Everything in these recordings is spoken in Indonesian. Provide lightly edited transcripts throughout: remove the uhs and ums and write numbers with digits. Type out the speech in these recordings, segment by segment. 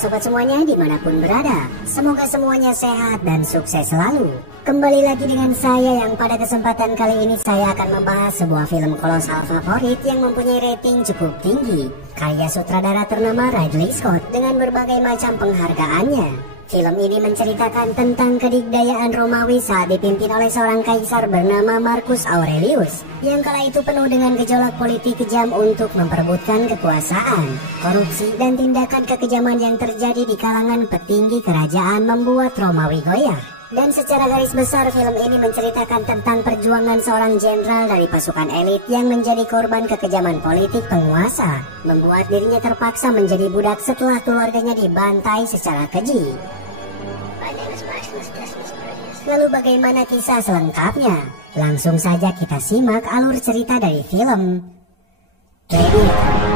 sobat semuanya dimanapun berada. Semoga semuanya sehat dan sukses selalu. Kembali lagi dengan saya yang pada kesempatan kali ini saya akan membahas sebuah film kolosal favorit yang mempunyai rating cukup tinggi. Karya sutradara ternama Ridley Scott dengan berbagai macam penghargaannya. Film ini menceritakan tentang kedikdayaan Romawi saat dipimpin oleh seorang kaisar bernama Marcus Aurelius yang kala itu penuh dengan gejolak politik kejam untuk memperebutkan kekuasaan. Korupsi dan tindakan kekejaman yang terjadi di kalangan petinggi kerajaan membuat Romawi goyah. Dan secara garis besar film ini menceritakan tentang perjuangan seorang jenderal dari pasukan elit yang menjadi korban kekejaman politik penguasa, membuat dirinya terpaksa menjadi budak setelah keluarganya dibantai secara keji. Lalu bagaimana kisah selengkapnya? Langsung saja kita simak alur cerita dari film Gladiator.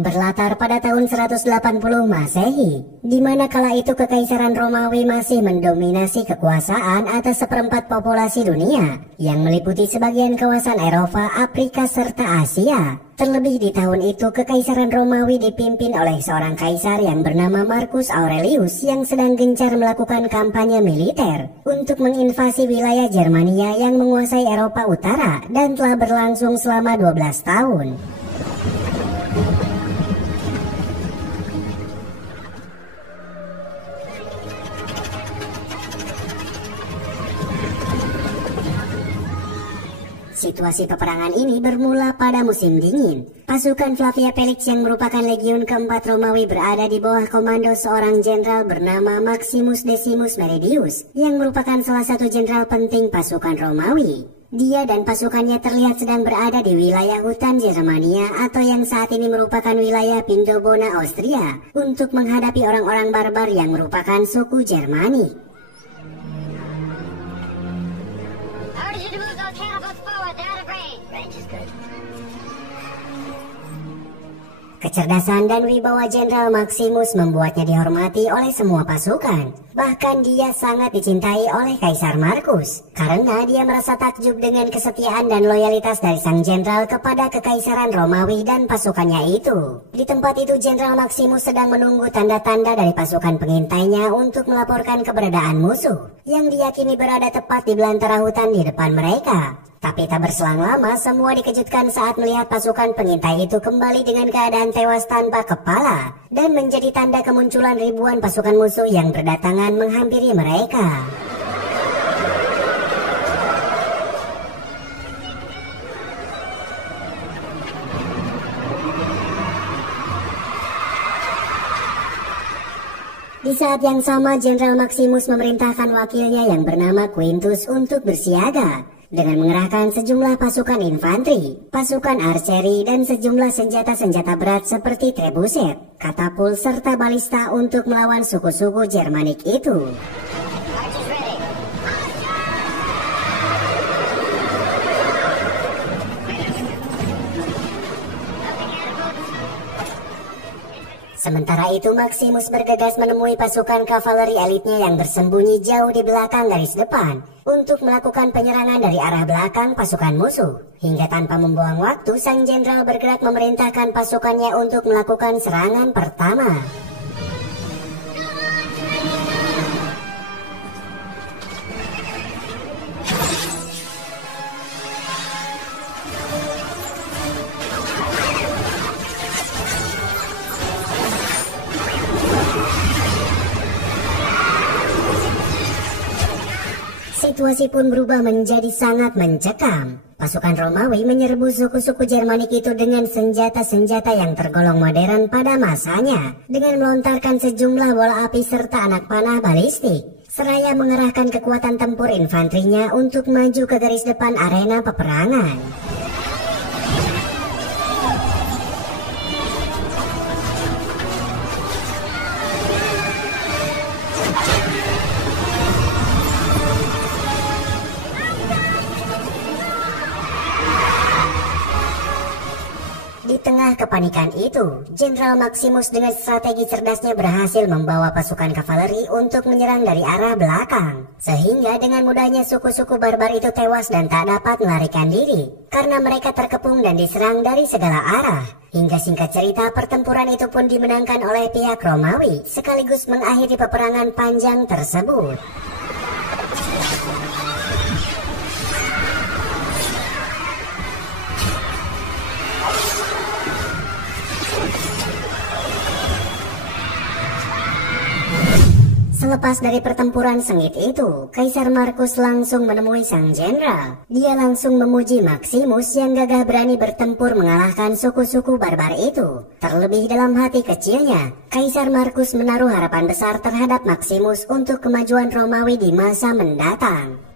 Berlatar pada tahun 180 Masehi, di mana kala itu Kekaisaran Romawi masih mendominasi kekuasaan atas seperempat populasi dunia, yang meliputi sebagian kawasan Eropa, Afrika, serta Asia. Terlebih di tahun itu, Kekaisaran Romawi dipimpin oleh seorang kaisar yang bernama Marcus Aurelius yang sedang gencar melakukan kampanye militer untuk menginvasi wilayah Germania yang menguasai Eropa Utara dan telah berlangsung selama 12 tahun. Situasi peperangan ini bermula pada musim dingin. Pasukan Flavia Felix yang merupakan legiun keempat Romawi berada di bawah komando seorang jenderal bernama Maximus Decimus Meridius, yang merupakan salah satu jenderal penting pasukan Romawi. Dia dan pasukannya terlihat sedang berada di wilayah hutan Germania atau yang saat ini merupakan wilayah Pindobona, Austria, untuk menghadapi orang-orang barbar yang merupakan suku Jermanik. Kecerdasan dan wibawa Jenderal Maximus membuatnya dihormati oleh semua pasukan. Bahkan dia sangat dicintai oleh Kaisar Marcus, karena dia merasa takjub dengan kesetiaan dan loyalitas dari sang jenderal kepada Kekaisaran Romawi dan pasukannya itu. Di tempat itu Jenderal Maximus sedang menunggu tanda-tanda dari pasukan pengintainya untuk melaporkan keberadaan musuh, yang diyakini berada tepat di belantara hutan di depan mereka. Tapi tak berselang lama, semua dikejutkan saat melihat pasukan pengintai itu kembali dengan keadaan tewas tanpa kepala, dan menjadi tanda kemunculan ribuan pasukan musuh yang berdatangan menghampiri mereka. Di saat yang sama, Jenderal Maximus memerintahkan wakilnya yang bernama Quintus untuk bersiaga dengan mengerahkan sejumlah pasukan infanteri, pasukan archeri, dan sejumlah senjata-senjata berat seperti trebuset, katapul, serta balista untuk melawan suku-suku Jermanik itu. Sementara itu Maximus bergegas menemui pasukan kavaleri elitnya yang bersembunyi jauh di belakang garis depan untuk melakukan penyerangan dari arah belakang pasukan musuh. Hingga tanpa membuang waktu, sang jenderal bergerak memerintahkan pasukannya untuk melakukan serangan pertama. Situasi pun berubah menjadi sangat mencekam. Pasukan Romawi menyerbu suku-suku Jermanik itu dengan senjata-senjata yang tergolong modern pada masanya, dengan melontarkan sejumlah bola api serta anak panah balistik, seraya mengerahkan kekuatan tempur infanterinya untuk maju ke garis depan arena peperangan. Di tengah kepanikan itu, Jenderal Maximus dengan strategi cerdasnya berhasil membawa pasukan kavaleri untuk menyerang dari arah belakang. Sehingga dengan mudahnya suku-suku barbar itu tewas dan tak dapat melarikan diri, karena mereka terkepung dan diserang dari segala arah. Hingga singkat cerita, pertempuran itu pun dimenangkan oleh pihak Romawi, sekaligus mengakhiri peperangan panjang tersebut. Selepas dari pertempuran sengit itu, Kaisar Markus langsung menemui sang jenderal. Dia langsung memuji Maximus yang gagah berani bertempur mengalahkan suku-suku barbar itu. Terlebih dalam hati kecilnya, Kaisar Markus menaruh harapan besar terhadap Maximus untuk kemajuan Romawi di masa mendatang.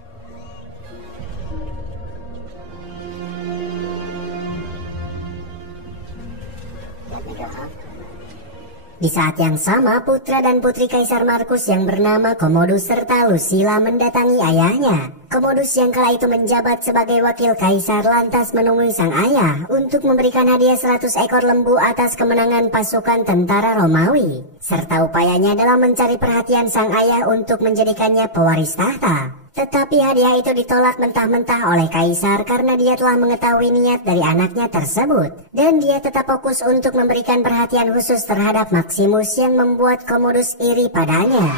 Di saat yang sama, putra dan putri Kaisar Markus yang bernama Commodus serta Lucilla mendatangi ayahnya. Commodus yang kala itu menjabat sebagai wakil kaisar lantas menemui sang ayah untuk memberikan hadiah 100 ekor lembu atas kemenangan pasukan tentara Romawi, serta upayanya dalam mencari perhatian sang ayah untuk menjadikannya pewaris tahta. Tetapi hadiah itu ditolak mentah-mentah oleh kaisar karena dia telah mengetahui niat dari anaknya tersebut. Dan dia tetap fokus untuk memberikan perhatian khusus terhadap Maximus yang membuat Commodus iri padanya.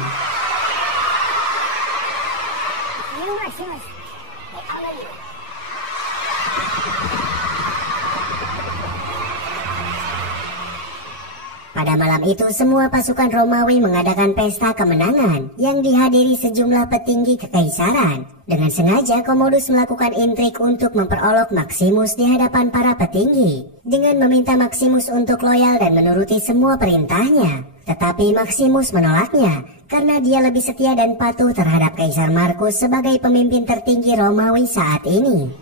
Pada malam itu, semua pasukan Romawi mengadakan pesta kemenangan yang dihadiri sejumlah petinggi kekaisaran. Dengan sengaja, Commodus melakukan intrik untuk memperolok Maximus di hadapan para petinggi, dengan meminta Maximus untuk loyal dan menuruti semua perintahnya. Tetapi Maximus menolaknya, karena dia lebih setia dan patuh terhadap Kaisar Markus sebagai pemimpin tertinggi Romawi saat ini.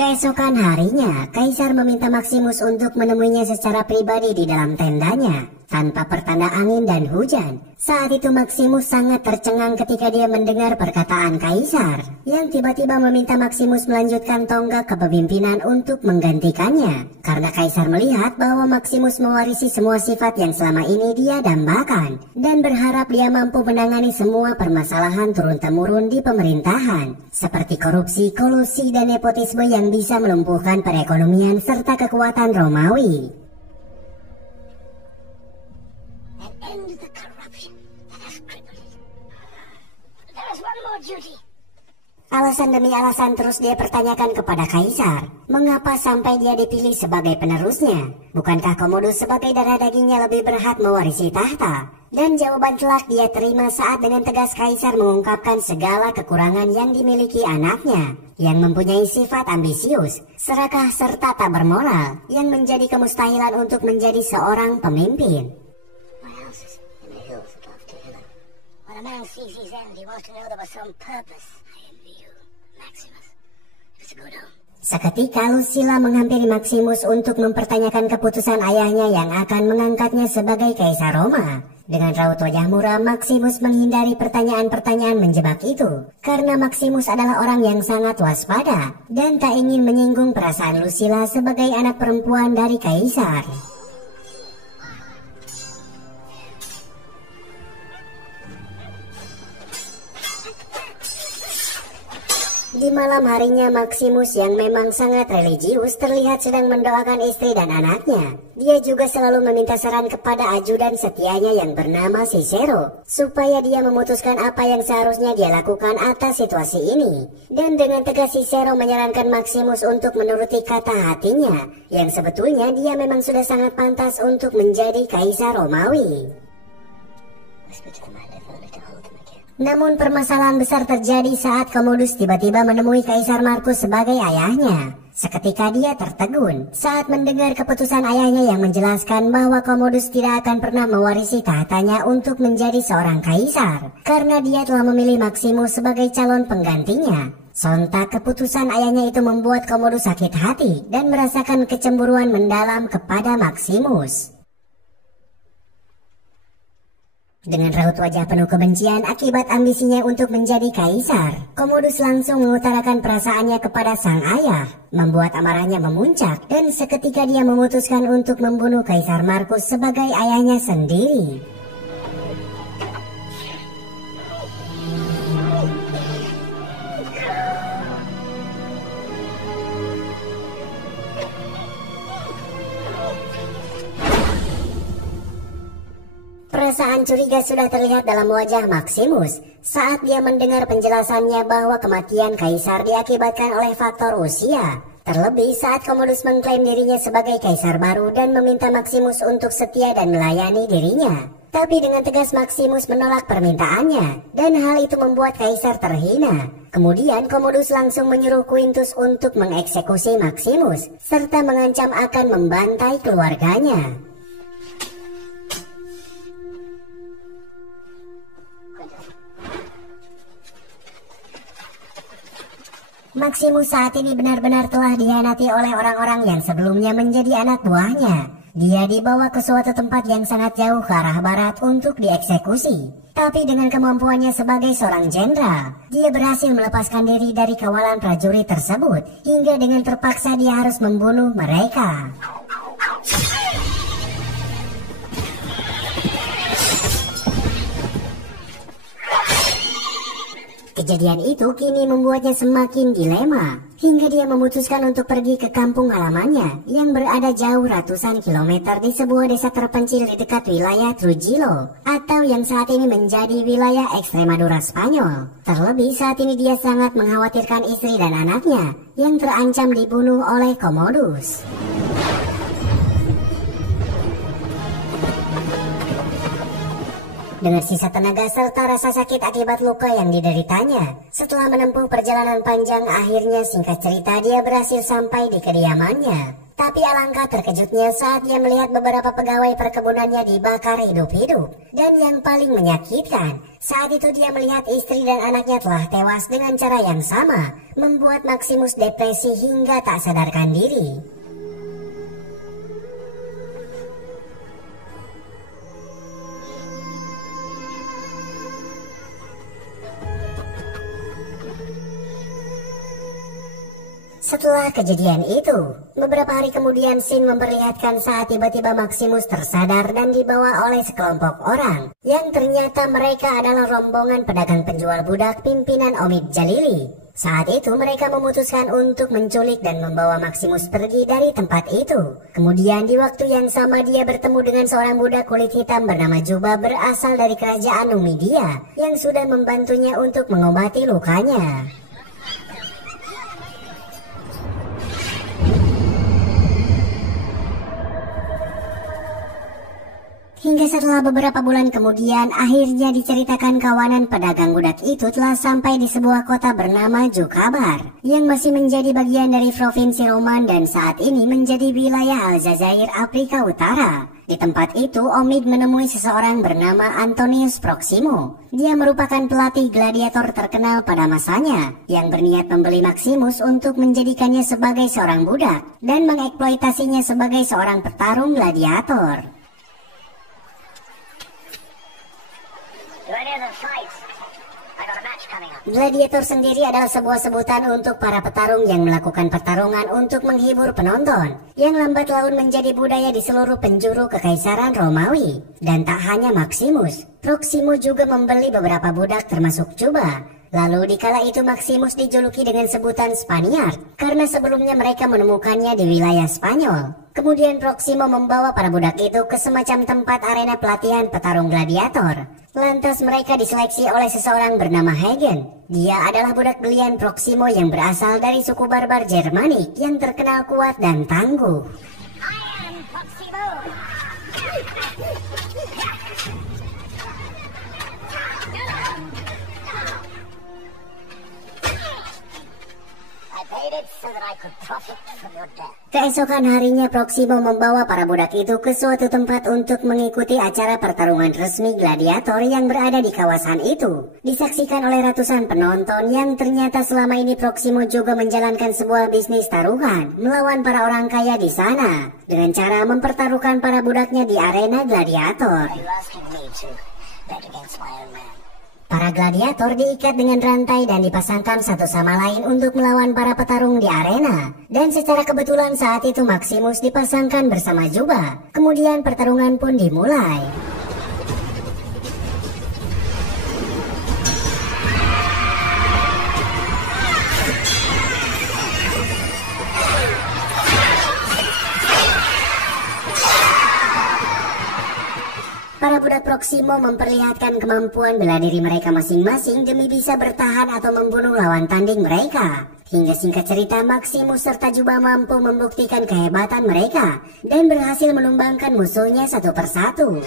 Keesokan harinya, Kaisar meminta Maximus untuk menemuinya secara pribadi di dalam tendanya, tanpa pertanda angin dan hujan. Saat itu Maximus sangat tercengang ketika dia mendengar perkataan Kaisar, yang tiba-tiba meminta Maximus melanjutkan tonggak kepemimpinan untuk menggantikannya. Karena Kaisar melihat bahwa Maximus mewarisi semua sifat yang selama ini dia dambakan, dan berharap dia mampu menangani semua permasalahan turun-temurun di pemerintahan, seperti korupsi, kolusi, dan nepotisme yang bisa melumpuhkan perekonomian serta kekuatan Romawi. Alasan demi alasan terus dia pertanyakan kepada Kaisar, mengapa sampai dia dipilih sebagai penerusnya? Bukankah Commodus sebagai darah dagingnya lebih berhak mewarisi tahta? Dan jawaban telak dia terima saat dengan tegas Kaisar mengungkapkan segala kekurangan yang dimiliki anaknya, yang mempunyai sifat ambisius, serakah serta tak bermoral, yang menjadi kemustahilan untuk menjadi seorang pemimpin. Seketika Lucilla menghampiri Maximus untuk mempertanyakan keputusan ayahnya yang akan mengangkatnya sebagai Kaisar Roma. Dengan raut wajah muram, Maximus menghindari pertanyaan-pertanyaan menjebak itu, karena Maximus adalah orang yang sangat waspada dan tak ingin menyinggung perasaan Lucilla sebagai anak perempuan dari Kaisar. Di malam harinya, Maximus yang memang sangat religius terlihat sedang mendoakan istri dan anaknya. Dia juga selalu meminta saran kepada ajudan setianya yang bernama Cicero, supaya dia memutuskan apa yang seharusnya dia lakukan atas situasi ini. Dan dengan tegas Cicero menyarankan Maximus untuk menuruti kata hatinya, yang sebetulnya dia memang sudah sangat pantas untuk menjadi Kaisar Romawi. Namun permasalahan besar terjadi saat Commodus tiba-tiba menemui Kaisar Markus sebagai ayahnya. Seketika dia tertegun saat mendengar keputusan ayahnya yang menjelaskan bahwa Commodus tidak akan pernah mewarisi tahtanya untuk menjadi seorang kaisar, karena dia telah memilih Maximus sebagai calon penggantinya. Sontak keputusan ayahnya itu membuat Commodus sakit hati dan merasakan kecemburuan mendalam kepada Maximus. Dengan raut wajah penuh kebencian akibat ambisinya untuk menjadi kaisar, Commodus langsung mengutarakan perasaannya kepada sang ayah, membuat amarahnya memuncak dan seketika dia memutuskan untuk membunuh Kaisar Markus sebagai ayahnya sendiri. Perasaan curiga sudah terlihat dalam wajah Maximus saat dia mendengar penjelasannya bahwa kematian kaisar diakibatkan oleh faktor usia. Terlebih saat Commodus mengklaim dirinya sebagai kaisar baru dan meminta Maximus untuk setia dan melayani dirinya. Tapi dengan tegas Maximus menolak permintaannya dan hal itu membuat kaisar terhina. Kemudian Commodus langsung menyuruh Quintus untuk mengeksekusi Maximus serta mengancam akan membantai keluarganya. Maximus saat ini benar-benar telah dihianati oleh orang-orang yang sebelumnya menjadi anak buahnya. Dia dibawa ke suatu tempat yang sangat jauh ke arah barat untuk dieksekusi. Tapi dengan kemampuannya sebagai seorang jenderal, dia berhasil melepaskan diri dari kawalan prajurit tersebut, hingga dengan terpaksa dia harus membunuh mereka. Kejadian itu kini membuatnya semakin dilema, hingga dia memutuskan untuk pergi ke kampung halamannya yang berada jauh ratusan kilometer di sebuah desa terpencil di dekat wilayah Trujillo, atau yang saat ini menjadi wilayah Extremadura Spanyol. Terlebih saat ini dia sangat mengkhawatirkan istri dan anaknya yang terancam dibunuh oleh Commodus. Dengan sisa tenaga serta rasa sakit akibat luka yang dideritanya, setelah menempuh perjalanan panjang, akhirnya singkat cerita dia berhasil sampai di kediamannya. Tapi alangkah terkejutnya saat dia melihat beberapa pegawai perkebunannya dibakar hidup-hidup. Dan yang paling menyakitkan, saat itu dia melihat istri dan anaknya telah tewas dengan cara yang sama, membuat Maximus depresi hingga tak sadarkan diri. Setelah kejadian itu, beberapa hari kemudian scene memperlihatkan saat tiba-tiba Maximus tersadar dan dibawa oleh sekelompok orang yang ternyata mereka adalah rombongan pedagang penjual budak pimpinan Omid Jalili. Saat itu mereka memutuskan untuk menculik dan membawa Maximus pergi dari tempat itu. Kemudian di waktu yang sama dia bertemu dengan seorang budak kulit hitam bernama Juba berasal dari kerajaan Numidia yang sudah membantunya untuk mengobati lukanya. Hingga setelah beberapa bulan kemudian, akhirnya diceritakan kawanan pedagang budak itu telah sampai di sebuah kota bernama Jukabar, yang masih menjadi bagian dari Provinsi Roman dan saat ini menjadi wilayah Aljazair, Afrika Utara. Di tempat itu, Omid menemui seseorang bernama Antonius Proximo. Dia merupakan pelatih gladiator terkenal pada masanya, yang berniat membeli Maximus untuk menjadikannya sebagai seorang budak, dan mengeksploitasinya sebagai seorang petarung gladiator. Gladiator sendiri adalah sebuah sebutan untuk para petarung yang melakukan pertarungan untuk menghibur penonton, yang lambat laun menjadi budaya di seluruh penjuru Kekaisaran Romawi. Dan tak hanya Maximus, Proximo juga membeli beberapa budak termasuk Juba. Lalu dikala itu Maximus dijuluki dengan sebutan Spaniard, karena sebelumnya mereka menemukannya di wilayah Spanyol. Kemudian Proximo membawa para budak itu ke semacam tempat arena pelatihan petarung gladiator. Lantas mereka diseleksi oleh seseorang bernama Hagen. Dia adalah budak belian Proximo yang berasal dari suku barbar Jermanik yang terkenal kuat dan tangguh. I am Proximo. Keesokan harinya Proximo membawa para budak itu ke suatu tempat untuk mengikuti acara pertarungan resmi gladiator yang berada di kawasan itu. Disaksikan oleh ratusan penonton yang ternyata selama ini Proximo juga menjalankan sebuah bisnis taruhan melawan para orang kaya di sana dengan cara mempertaruhkan para budaknya di arena gladiator. Para gladiator diikat dengan rantai dan dipasangkan satu sama lain untuk melawan para petarung di arena. Dan secara kebetulan saat itu Maximus dipasangkan bersama Juba. Kemudian pertarungan pun dimulai. Para budak Proximo memperlihatkan kemampuan bela diri mereka masing-masing demi bisa bertahan atau membunuh lawan tanding mereka. Hingga singkat cerita Maximus serta Juba mampu membuktikan kehebatan mereka dan berhasil menumbangkan musuhnya satu persatu.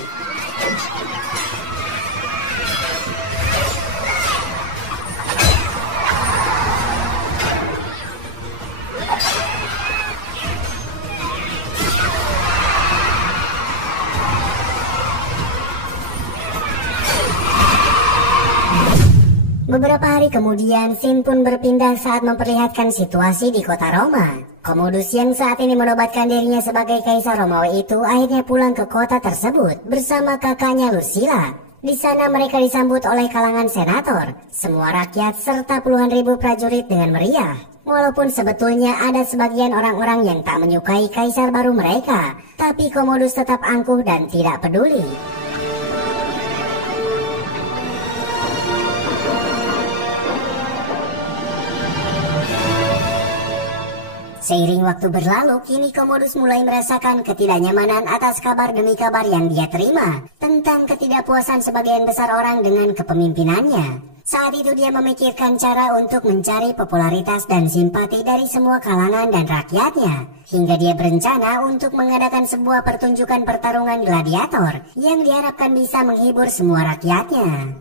Beberapa hari kemudian, scene pun berpindah saat memperlihatkan situasi di kota Roma. Commodus yang saat ini menobatkan dirinya sebagai Kaisar Romawi itu akhirnya pulang ke kota tersebut bersama kakaknya Lucilla. Di sana mereka disambut oleh kalangan senator, semua rakyat serta puluhan ribu prajurit dengan meriah. Walaupun sebetulnya ada sebagian orang-orang yang tak menyukai kaisar baru mereka, tapi Commodus tetap angkuh dan tidak peduli. Seiring waktu berlalu, kini Commodus mulai merasakan ketidaknyamanan atas kabar demi kabar yang dia terima tentang ketidakpuasan sebagian besar orang dengan kepemimpinannya. Saat itu dia memikirkan cara untuk mencari popularitas dan simpati dari semua kalangan dan rakyatnya. Hingga dia berencana untuk mengadakan sebuah pertunjukan pertarungan gladiator yang diharapkan bisa menghibur semua rakyatnya.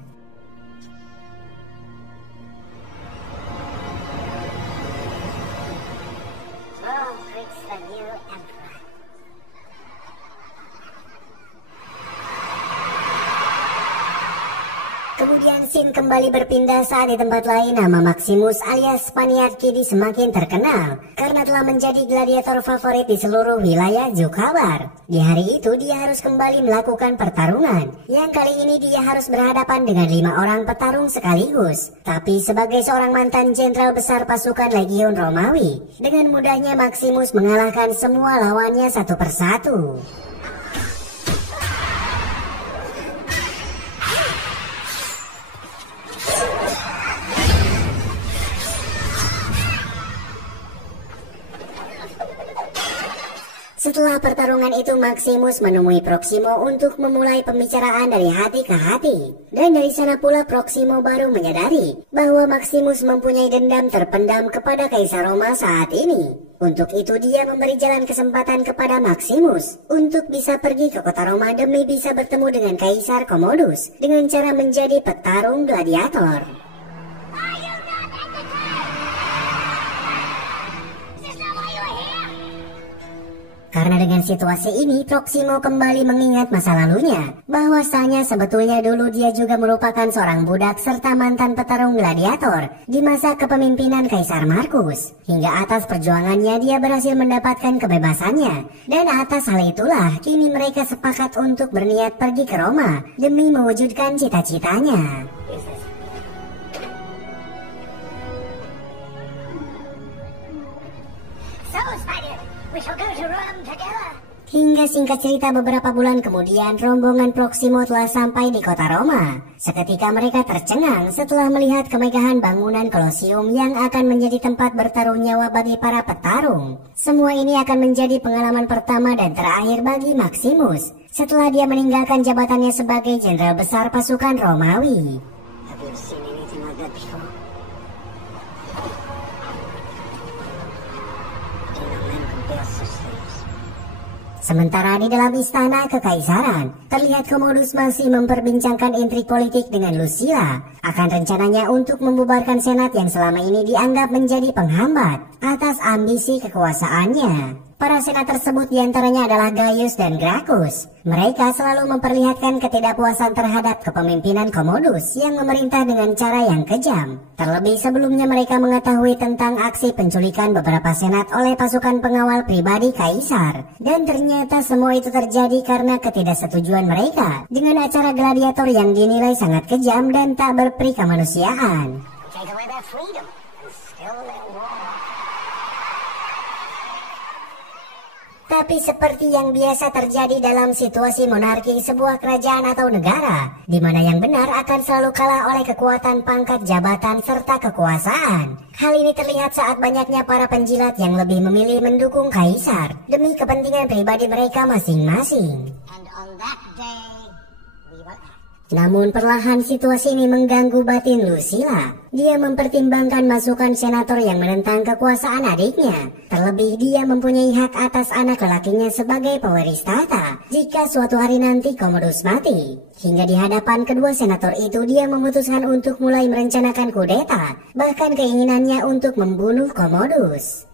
Kemudian scene kembali berpindah saat di tempat lain nama Maximus alias Spaniard Kidi semakin terkenal karena telah menjadi gladiator favorit di seluruh wilayah Zukabar. Di hari itu dia harus kembali melakukan pertarungan yang kali ini dia harus berhadapan dengan 5 orang petarung sekaligus. Tapi sebagai seorang mantan jenderal besar pasukan Legiun Romawi, dengan mudahnya Maximus mengalahkan semua lawannya satu persatu. Setelah pertarungan itu Maximus menemui Proximo untuk memulai pembicaraan dari hati ke hati. Dan dari sana pula Proximo baru menyadari bahwa Maximus mempunyai dendam terpendam kepada Kaisar Roma saat ini. Untuk itu dia memberi jalan kesempatan kepada Maximus untuk bisa pergi ke kota Roma demi bisa bertemu dengan Kaisar Commodus dengan cara menjadi petarung gladiator. Karena dengan situasi ini, Proximo kembali mengingat masa lalunya, bahwasanya sebetulnya dulu dia juga merupakan seorang budak serta mantan petarung gladiator di masa kepemimpinan Kaisar Markus. Hingga atas perjuangannya dia berhasil mendapatkan kebebasannya, dan atas hal itulah kini mereka sepakat untuk berniat pergi ke Roma demi mewujudkan cita-citanya. Hingga singkat cerita beberapa bulan kemudian rombongan Proximo telah sampai di kota Roma. Seketika mereka tercengang setelah melihat kemegahan bangunan Kolosium yang akan menjadi tempat bertaruh nyawa bagi para petarung. Semua ini akan menjadi pengalaman pertama dan terakhir bagi Maximus setelah dia meninggalkan jabatannya sebagai jenderal besar pasukan Romawi. Sementara di dalam istana kekaisaran, terlihat Commodus masih memperbincangkan intrik politik dengan Lucilla akan rencananya untuk membubarkan senat yang selama ini dianggap menjadi penghambat atas ambisi kekuasaannya. Para senator tersebut diantaranya adalah Gaius dan Gracchus. Mereka selalu memperlihatkan ketidakpuasan terhadap kepemimpinan Commodus yang memerintah dengan cara yang kejam. Terlebih sebelumnya mereka mengetahui tentang aksi penculikan beberapa senat oleh pasukan pengawal pribadi Kaisar. Dan ternyata semua itu terjadi karena ketidaksetujuan mereka dengan acara gladiator yang dinilai sangat kejam dan tak berperi kemanusiaan. Tapi seperti yang biasa terjadi dalam situasi monarki sebuah kerajaan atau negara, di mana yang benar akan selalu kalah oleh kekuatan pangkat jabatan serta kekuasaan. Hal ini terlihat saat banyaknya para penjilat yang lebih memilih mendukung Kaisar demi kepentingan pribadi mereka masing-masing. Namun perlahan situasi ini mengganggu batin Lucilla. Dia mempertimbangkan masukan senator yang menentang kekuasaan adiknya. Terlebih dia mempunyai hak atas anak lelakinya sebagai pewaris tahta jika suatu hari nanti Commodus mati. Hingga di hadapan kedua senator itu dia memutuskan untuk mulai merencanakan kudeta, bahkan keinginannya untuk membunuh Commodus.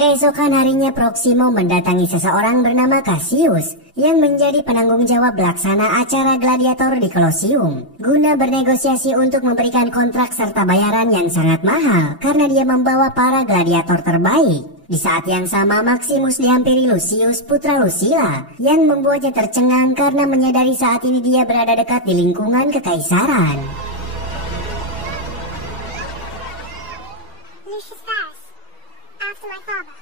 Keesokan harinya Proximo mendatangi seseorang bernama Cassius yang menjadi penanggung jawab pelaksana acara gladiator di Colosseum guna bernegosiasi untuk memberikan kontrak serta bayaran yang sangat mahal karena dia membawa para gladiator terbaik. Di saat yang sama Maximus dihampiri Lucius, putra Lucilla, yang membuatnya tercengang karena menyadari saat ini dia berada dekat di lingkungan kekaisaran.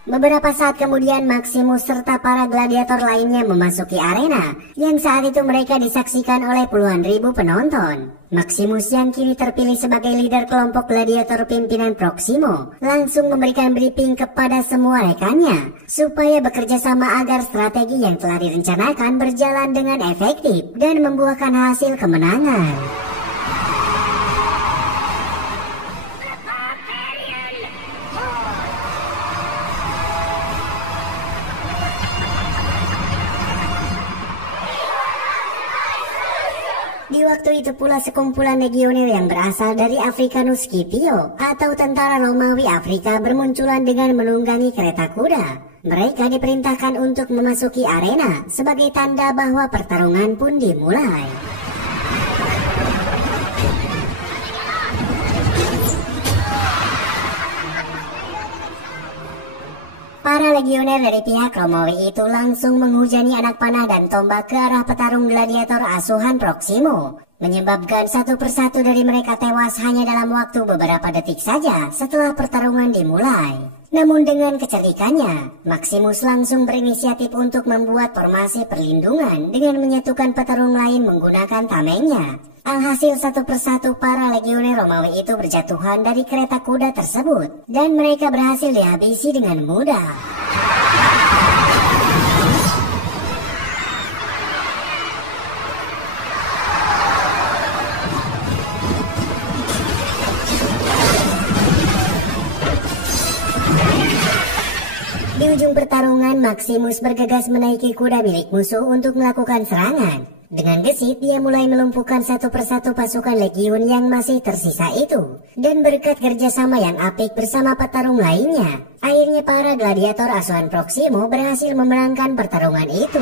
Beberapa saat kemudian Maximus serta para gladiator lainnya memasuki arena yang saat itu mereka disaksikan oleh puluhan ribu penonton. Maximus yang kini terpilih sebagai leader kelompok gladiator pimpinan Proximo langsung memberikan briefing kepada semua rekannya supaya bekerja sama agar strategi yang telah direncanakan berjalan dengan efektif dan membuahkan hasil kemenangan. Di waktu itu pula sekumpulan legioner yang berasal dari Africanus Scipio atau tentara Romawi Afrika bermunculan dengan menunggangi kereta kuda. Mereka diperintahkan untuk memasuki arena sebagai tanda bahwa pertarungan pun dimulai. Para legioner dari pihak Romawi itu langsung menghujani anak panah dan tombak ke arah petarung gladiator asuhan Proximo, menyebabkan satu persatu dari mereka tewas hanya dalam waktu beberapa detik saja setelah pertarungan dimulai. Namun dengan kecerdikannya, Maximus langsung berinisiatif untuk membuat formasi perlindungan dengan menyatukan petarung lain menggunakan tamengnya. Alhasil satu persatu para legioner Romawi itu berjatuhan dari kereta kuda tersebut dan mereka berhasil dihabisi dengan mudah. Di ujung pertarungan, Maximus bergegas menaiki kuda milik musuh untuk melakukan serangan. Dengan gesit, dia mulai melumpuhkan satu persatu pasukan legiun yang masih tersisa itu. Dan berkat kerjasama yang apik bersama petarung lainnya, akhirnya para gladiator asuhan Proximo berhasil memenangkan pertarungan itu.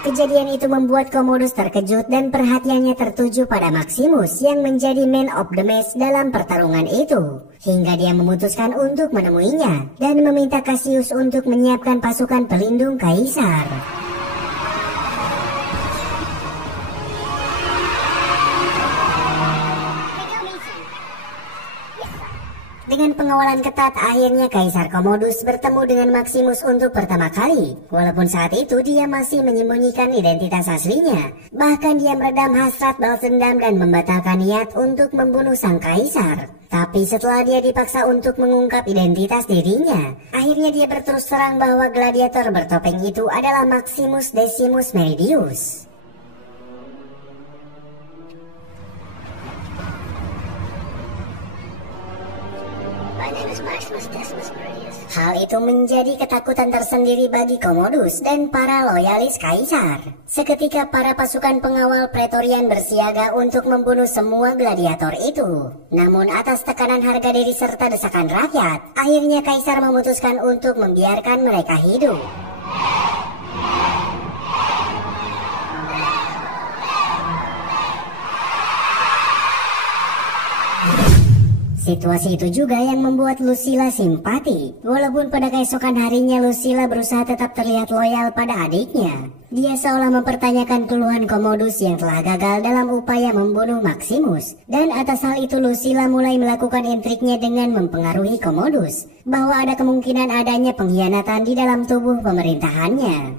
Kejadian itu membuat Commodus terkejut dan perhatiannya tertuju pada Maximus yang menjadi man of the match dalam pertarungan itu. Hingga dia memutuskan untuk menemuinya dan meminta Cassius untuk menyiapkan pasukan pelindung Kaisar. Dengan pengawalan ketat, akhirnya Kaisar Commodus bertemu dengan Maximus untuk pertama kali. Walaupun saat itu dia masih menyembunyikan identitas aslinya. Bahkan dia meredam hasrat balas dendam dan membatalkan niat untuk membunuh sang Kaisar. Tapi setelah dia dipaksa untuk mengungkap identitas dirinya, akhirnya dia berterus terang bahwa gladiator bertopeng itu adalah Maximus Decimus Meridius. Hal itu menjadi ketakutan tersendiri bagi Commodus dan para loyalis kaisar. Seketika para pasukan pengawal Praetorian bersiaga untuk membunuh semua gladiator itu. Namun atas tekanan harga diri serta desakan rakyat, akhirnya kaisar memutuskan untuk membiarkan mereka hidup. Situasi itu juga yang membuat Lucilla simpati. Walaupun pada keesokan harinya Lucilla berusaha tetap terlihat loyal pada adiknya. Dia seolah mempertanyakan keluhan Commodus yang telah gagal dalam upaya membunuh Maximus. Dan atas hal itu Lucilla mulai melakukan intriknya dengan mempengaruhi Commodus bahwa ada kemungkinan adanya pengkhianatan di dalam tubuh pemerintahannya.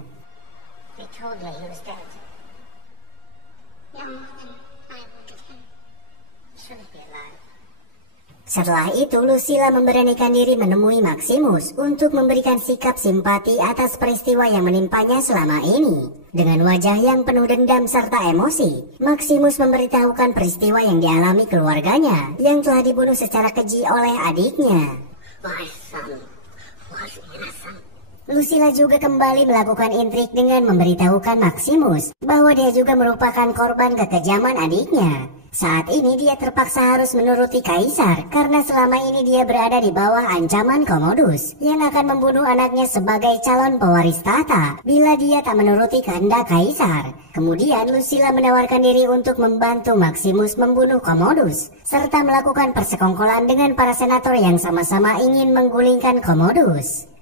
Setelah itu, Lucilla memberanikan diri menemui Maximus untuk memberikan sikap simpati atas peristiwa yang menimpanya selama ini. Dengan wajah yang penuh dendam serta emosi, Maximus memberitahukan peristiwa yang dialami keluarganya yang telah dibunuh secara keji oleh adiknya. Lucilla juga kembali melakukan intrik dengan memberitahukan Maximus bahwa dia juga merupakan korban kekejaman adiknya. Saat ini dia terpaksa harus menuruti kaisar karena selama ini dia berada di bawah ancaman Commodus yang akan membunuh anaknya sebagai calon pewaris tahta bila dia tak menuruti kehendak kaisar. Kemudian Lucilla menawarkan diri untuk membantu Maximus membunuh Commodus serta melakukan persekongkolan dengan para senator yang sama-sama ingin menggulingkan Commodus.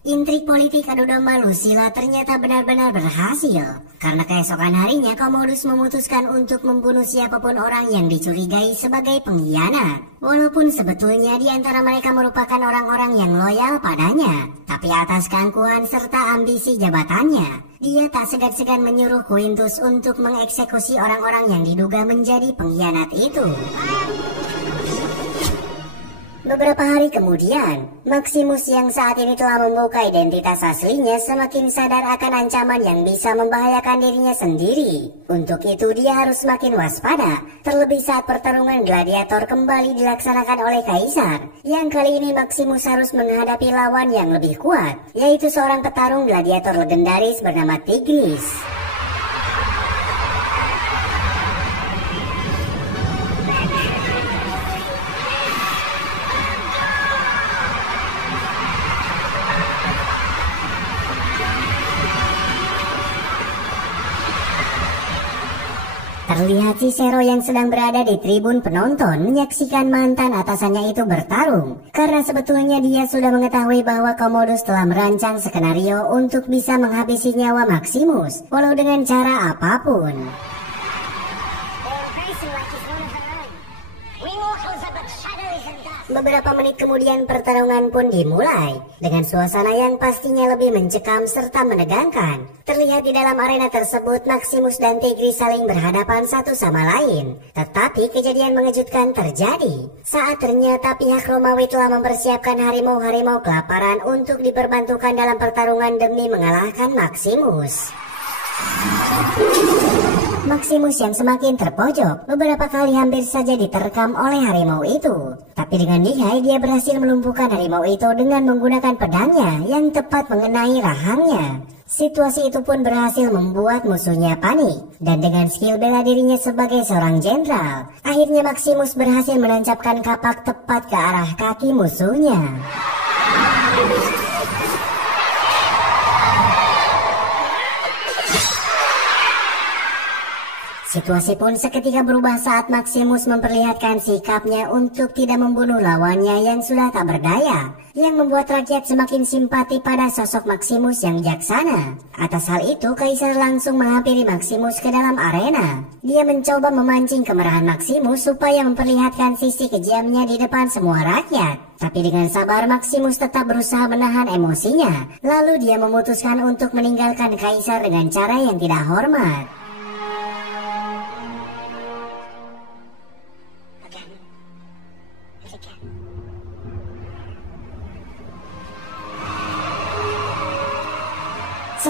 Intrik politik adu domba Lucilla ternyata benar-benar berhasil. Karena keesokan harinya Commodus memutuskan untuk membunuh siapapun orang yang dicurigai sebagai pengkhianat. Walaupun sebetulnya di antara mereka merupakan orang-orang yang loyal padanya. Tapi atas keangkuhan serta ambisi jabatannya, dia tak segan-segan menyuruh Quintus untuk mengeksekusi orang-orang yang diduga menjadi pengkhianat itu. Beberapa hari kemudian, Maximus yang saat ini telah membuka identitas aslinya semakin sadar akan ancaman yang bisa membahayakan dirinya sendiri. Untuk itu dia harus semakin waspada, terlebih saat pertarungan gladiator kembali dilaksanakan oleh kaisar. Yang kali ini Maximus harus menghadapi lawan yang lebih kuat, yaitu seorang petarung gladiator legendaris bernama Tigris. Terlihat Cicero yang sedang berada di tribun penonton menyaksikan mantan atasannya itu bertarung. Karena sebetulnya dia sudah mengetahui bahwa Commodus telah merancang skenario untuk bisa menghabisi nyawa Maximus, walau dengan cara apapun. Beberapa menit kemudian pertarungan pun dimulai dengan suasana yang pastinya lebih mencekam serta menegangkan. Terlihat di dalam arena tersebut Maximus dan Tigris saling berhadapan satu sama lain. Tetapi kejadian mengejutkan terjadi saat ternyata pihak Romawi telah mempersiapkan harimau-harimau kelaparan untuk diperbantukan dalam pertarungan demi mengalahkan Maximus. Maximus yang semakin terpojok beberapa kali hampir saja diterkam oleh harimau itu. Tapi dengan lihai dia berhasil melumpuhkan harimau itu dengan menggunakan pedangnya yang tepat mengenai rahangnya. Situasi itu pun berhasil membuat musuhnya panik. Dan dengan skill bela dirinya sebagai seorang jenderal, akhirnya Maximus berhasil menancapkan kapak tepat ke arah kaki musuhnya. Situasi pun seketika berubah saat Maximus memperlihatkan sikapnya untuk tidak membunuh lawannya yang sudah tak berdaya, yang membuat rakyat semakin simpati pada sosok Maximus yang bijaksana. Atas hal itu, Kaisar langsung menghampiri Maximus ke dalam arena. Dia mencoba memancing kemarahan Maximus supaya memperlihatkan sisi kejamnya di depan semua rakyat. Tapi dengan sabar Maximus tetap berusaha menahan emosinya. Lalu dia memutuskan untuk meninggalkan Kaisar dengan cara yang tidak hormat.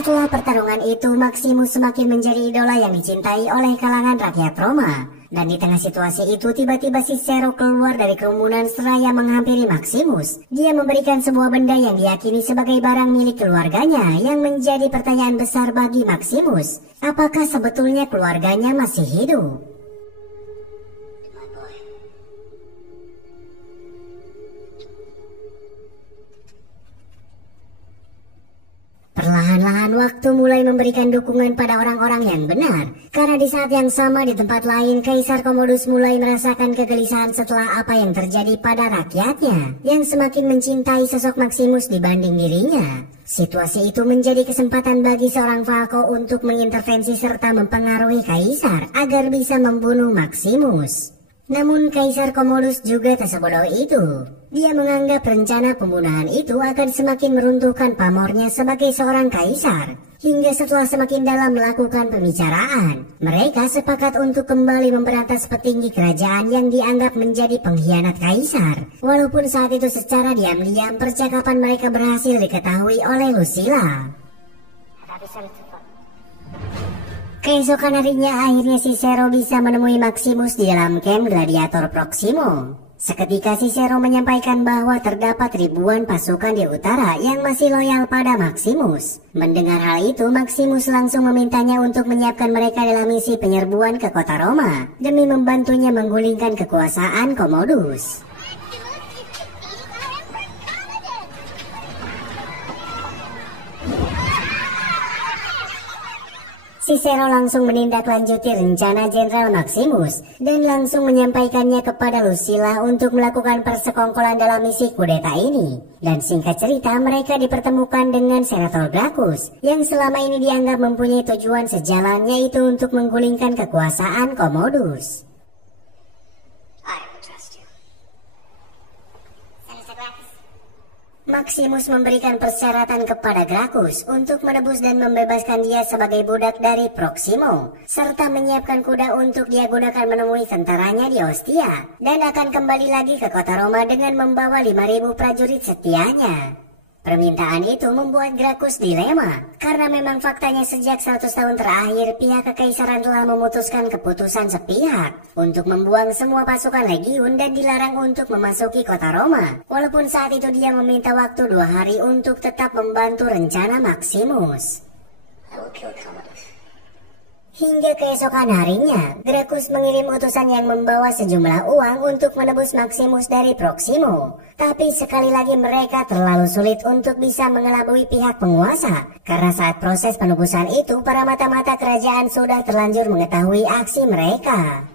Setelah pertarungan itu, Maximus semakin menjadi idola yang dicintai oleh kalangan rakyat Roma. Dan di tengah situasi itu, tiba-tiba Cicero keluar dari kerumunan seraya menghampiri Maximus. Dia memberikan sebuah benda yang diyakini sebagai barang milik keluarganya, yang menjadi pertanyaan besar bagi Maximus. Apakah sebetulnya keluarganya masih hidup? Perlahan-lahan waktu mulai memberikan dukungan pada orang-orang yang benar. Karena di saat yang sama di tempat lain, Kaisar Commodus mulai merasakan kegelisahan setelah apa yang terjadi pada rakyatnya, yang semakin mencintai sosok Maximus dibanding dirinya. Situasi itu menjadi kesempatan bagi seorang Falco untuk mengintervensi serta mempengaruhi Kaisar agar bisa membunuh Maximus. Namun Kaisar Commodus juga tak sebodoh itu. Dia menganggap rencana pembunuhan itu akan semakin meruntuhkan pamornya sebagai seorang kaisar. Hingga setelah semakin dalam melakukan pembicaraan, mereka sepakat untuk kembali memberantas petinggi kerajaan yang dianggap menjadi pengkhianat kaisar. Walaupun saat itu secara diam-diam percakapan mereka berhasil diketahui oleh Lucilla. Keesokan harinya akhirnya Cicero bisa menemui Maximus di dalam camp Gladiator Proximo. Seketika Cicero menyampaikan bahwa terdapat ribuan pasukan di utara yang masih loyal pada Maximus. Mendengar hal itu, Maximus langsung memintanya untuk menyiapkan mereka dalam misi penyerbuan ke kota Roma demi membantunya menggulingkan kekuasaan Commodus. Cicero langsung menindaklanjuti rencana Jenderal Maximus dan langsung menyampaikannya kepada Lucilla untuk melakukan persekongkolan dalam misi kudeta ini. Dan singkat cerita, mereka dipertemukan dengan Senator Gracchus yang selama ini dianggap mempunyai tujuan sejalan, yaitu untuk menggulingkan kekuasaan Commodus. Maximus memberikan persyaratan kepada Gracchus untuk menebus dan membebaskan dia sebagai budak dari Proximo, serta menyiapkan kuda untuk dia gunakan menemui tentaranya di Ostia, dan akan kembali lagi ke kota Roma dengan membawa 5.000 prajurit setianya. Permintaan itu membuat Gracchus dilema, karena memang faktanya sejak 100 tahun terakhir pihak kekaisaran telah memutuskan keputusan sepihak untuk membuang semua pasukan legiun dan dilarang untuk memasuki kota Roma, walaupun saat itu dia meminta waktu 2 hari untuk tetap membantu rencana Maximus. Hingga keesokan harinya, Gracchus mengirim utusan yang membawa sejumlah uang untuk menebus Maximus dari Proximo. Tapi sekali lagi mereka terlalu sulit untuk bisa mengelabui pihak penguasa, karena saat proses penebusan itu para mata-mata kerajaan sudah terlanjur mengetahui aksi mereka.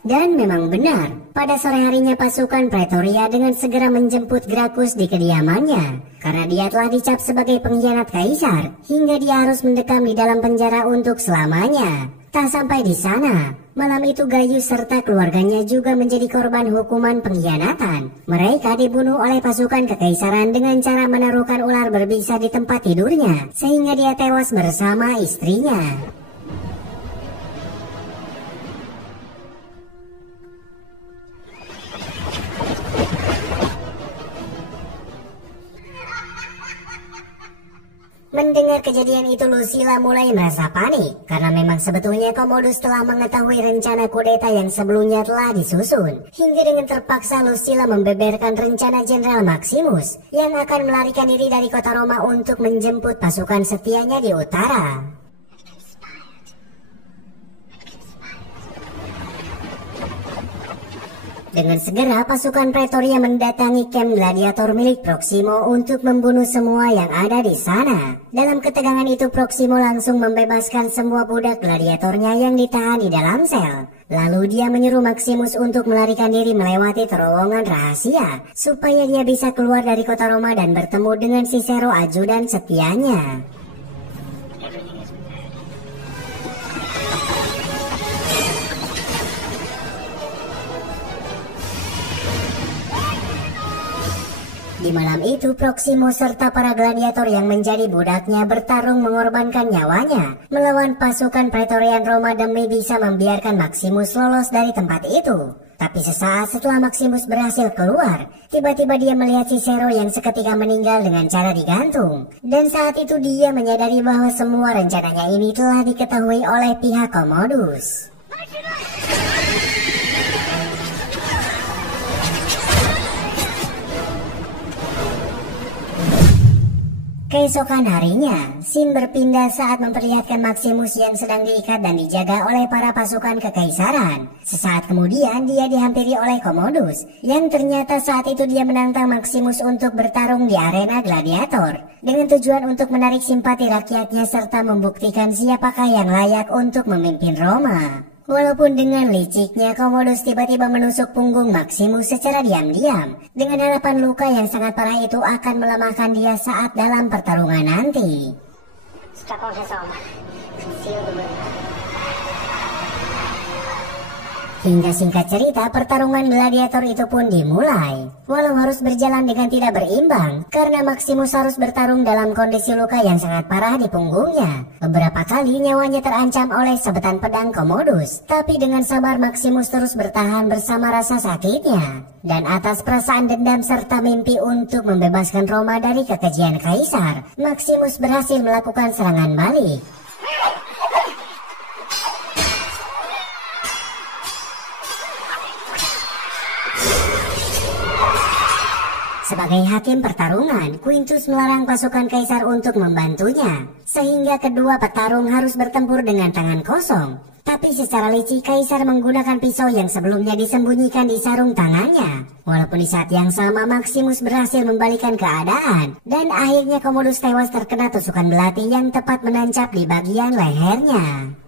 Dan memang benar, pada sore harinya pasukan Praetoria dengan segera menjemput Gracchus di kediamannya, karena dia telah dicap sebagai pengkhianat kaisar, hingga dia harus mendekam di dalam penjara untuk selamanya. Tak sampai di sana, malam itu Gaius serta keluarganya juga menjadi korban hukuman pengkhianatan. Mereka dibunuh oleh pasukan kekaisaran dengan cara menaruhkan ular berbisa di tempat tidurnya, sehingga dia tewas bersama istrinya. Mendengar kejadian itu, Lucilla mulai merasa panik, karena memang sebetulnya Commodus telah mengetahui rencana kudeta yang sebelumnya telah disusun. Hingga dengan terpaksa Lucilla membeberkan rencana Jenderal Maximus yang akan melarikan diri dari kota Roma untuk menjemput pasukan setianya di utara. Dengan segera pasukan Praetoria mendatangi camp Gladiator milik Proximo untuk membunuh semua yang ada di sana. Dalam ketegangan itu Proximo langsung membebaskan semua budak gladiatornya yang ditahan di dalam sel. Lalu dia menyuruh Maximus untuk melarikan diri melewati terowongan rahasia supaya dia bisa keluar dari kota Roma dan bertemu dengan Cicero ajudan setianya. Di malam itu, Proximo serta para gladiator yang menjadi budaknya bertarung mengorbankan nyawanya melawan pasukan Praetorian Roma demi bisa membiarkan Maximus lolos dari tempat itu. Tapi sesaat setelah Maximus berhasil keluar, tiba-tiba dia melihat Cicero yang seketika meninggal dengan cara digantung. Dan saat itu dia menyadari bahwa semua rencananya ini telah diketahui oleh pihak Commodus. Keesokan harinya, scene berpindah saat memperlihatkan Maximus yang sedang diikat dan dijaga oleh para pasukan kekaisaran. Sesaat kemudian dia dihampiri oleh Commodus, yang ternyata saat itu dia menantang Maximus untuk bertarung di arena gladiator, dengan tujuan untuk menarik simpati rakyatnya serta membuktikan siapakah yang layak untuk memimpin Roma. Walaupun dengan liciknya, Commodus tiba-tiba menusuk punggung Maximus secara diam-diam, dengan harapan luka yang sangat parah itu akan melemahkan dia saat dalam pertarungan nanti. Strap on his armor. Conceal the wound. Hingga singkat cerita, pertarungan gladiator itu pun dimulai. Walau harus berjalan dengan tidak berimbang, karena Maximus harus bertarung dalam kondisi luka yang sangat parah di punggungnya. Beberapa kali nyawanya terancam oleh sabetan pedang Commodus, tapi dengan sabar Maximus terus bertahan bersama rasa sakitnya. Dan atas perasaan dendam serta mimpi untuk membebaskan Roma dari kekejian Kaisar, Maximus berhasil melakukan serangan balik. Sebagai hakim pertarungan, Quintus melarang pasukan kaisar untuk membantunya, sehingga kedua petarung harus bertempur dengan tangan kosong. Tapi secara licik, kaisar menggunakan pisau yang sebelumnya disembunyikan di sarung tangannya. Walaupun di saat yang sama, Maximus berhasil membalikan keadaan, dan akhirnya Commodus tewas terkena tusukan belati yang tepat menancap di bagian lehernya.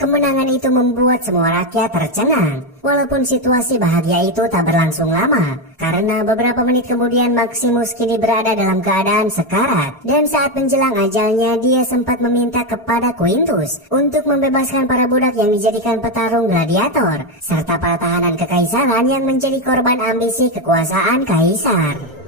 Kemenangan itu membuat semua rakyat tercengang, walaupun situasi bahagia itu tak berlangsung lama, karena beberapa menit kemudian Maximus kini berada dalam keadaan sekarat, dan saat menjelang ajalnya dia sempat meminta kepada Quintus untuk membebaskan para budak yang dijadikan petarung gladiator, serta para tahanan kekaisaran yang menjadi korban ambisi kekuasaan kaisar.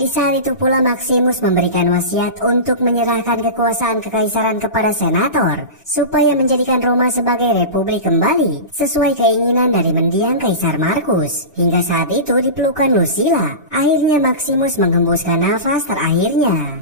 Di saat itu pula Maximus memberikan wasiat untuk menyerahkan kekuasaan kekaisaran kepada senator, supaya menjadikan Roma sebagai republik kembali, sesuai keinginan dari mendiang Kaisar Markus. Hingga saat itu dipelukan Lucilla. Akhirnya Maximus menghembuskan nafas terakhirnya.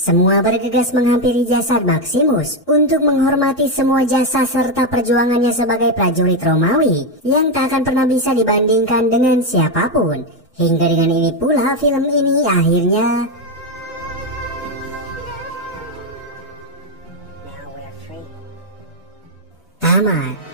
Semua bergegas menghampiri jasad Maximus untuk menghormati semua jasa serta perjuangannya sebagai prajurit Romawi yang tak akan pernah bisa dibandingkan dengan siapapun. Hingga dengan ini pula film ini akhirnya tamat.